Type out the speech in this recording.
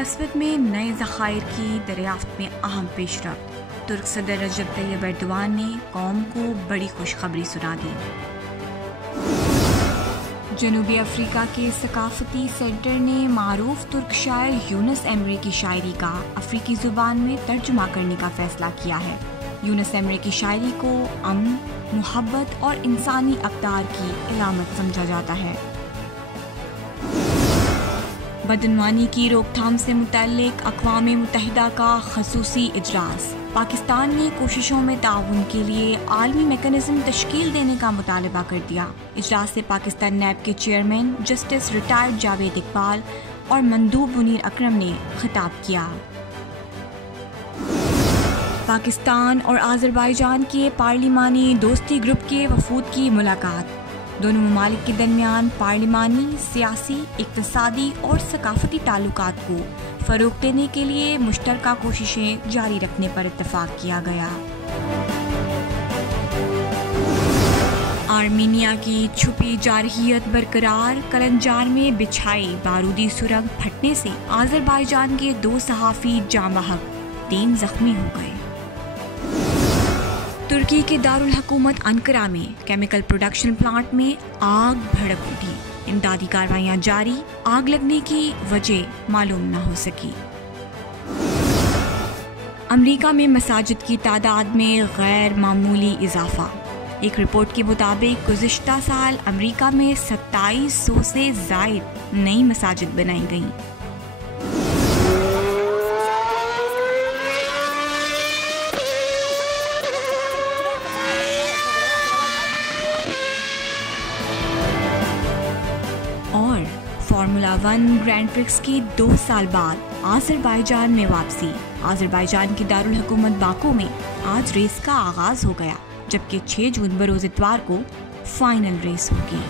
Aswad में नए ज़खायर की दरियाफ्त में अहम पेशरफ्त। तुर्क सदर रजब तैयब एर्दोआन ने कौम को बड़ी खुशखबरी सुना दी। जनूबी अफ्रीका के सकाफती सेंटर ने मारूफ तुर्क शायर यूनुस एमरे की शायरी का अफ्रीकी ज़ुबान में तर्जुमा करने का फैसला किया है। यूनुस एमरे की शायरी को अमन, मोहब्बत और इंसानी अक़दार की इलामत समझा जाता है। बदनवानी की रोकथाम से मुतल्लिक अक़वाम मुत्तहिदा का ख़ुसूसी इजलास। पाकिस्तान ने कोशिशों में ताउन के लिए आलमी मैकेनिज़्म तश्कील देने का मुतालबा कर दिया। इजलास से पाकिस्तान नैब के chairman justice retired Javed Iqbal और मंदूब मुनीर अकरम ने खिताब किया। पाकिस्तान और आज़रबाईजान के पार्लिमानी दोस्ती ग्रुप के वफूद की मुलाकात। दोनों ममालिक के दरमियान पार्लिमानी, सियासी, इक़्तिसादी और सकाफती ताल्लुकात को फ़रोग़ देने के लिए मुश्तरका कोशिशें जारी रखने पर इत्तफ़ाक़ किया गया। आर्मीनिया की छुपी जारहियत बरकरार। कलंजार में बिछाई बारूदी सुरंग फटने से आज़रबाईजान के 2 सहाफ़ी जाँ बहक, 3 ज़ख्मी हो गए। तुर्की के दारुल हुकूमत अंकारा में केमिकल प्रोडक्शन प्लांट में आग भड़क उठी। इमदादी कार्रवाइयां जारी। आग लगने की वजह मालूम न हो सकी। अमेरिका में मसाजिद की तादाद में गैर मामूली इजाफा। एक रिपोर्ट के मुताबिक गुज़िश्ता साल अमेरिका में 2700 से ज़ायद नई मसाजिद बनाई गईं। और फार्मूला 1 ग्रैंड प्रिक्स की 2 साल बाद आज़रबाईजान में वापसी। आज़रबाईजान की दारुल हुकूमत बाकू में आज रेस का आगाज़ हो गया, जबकि 6 जून बरोज़ इतवार को फाइनल रेस होगी।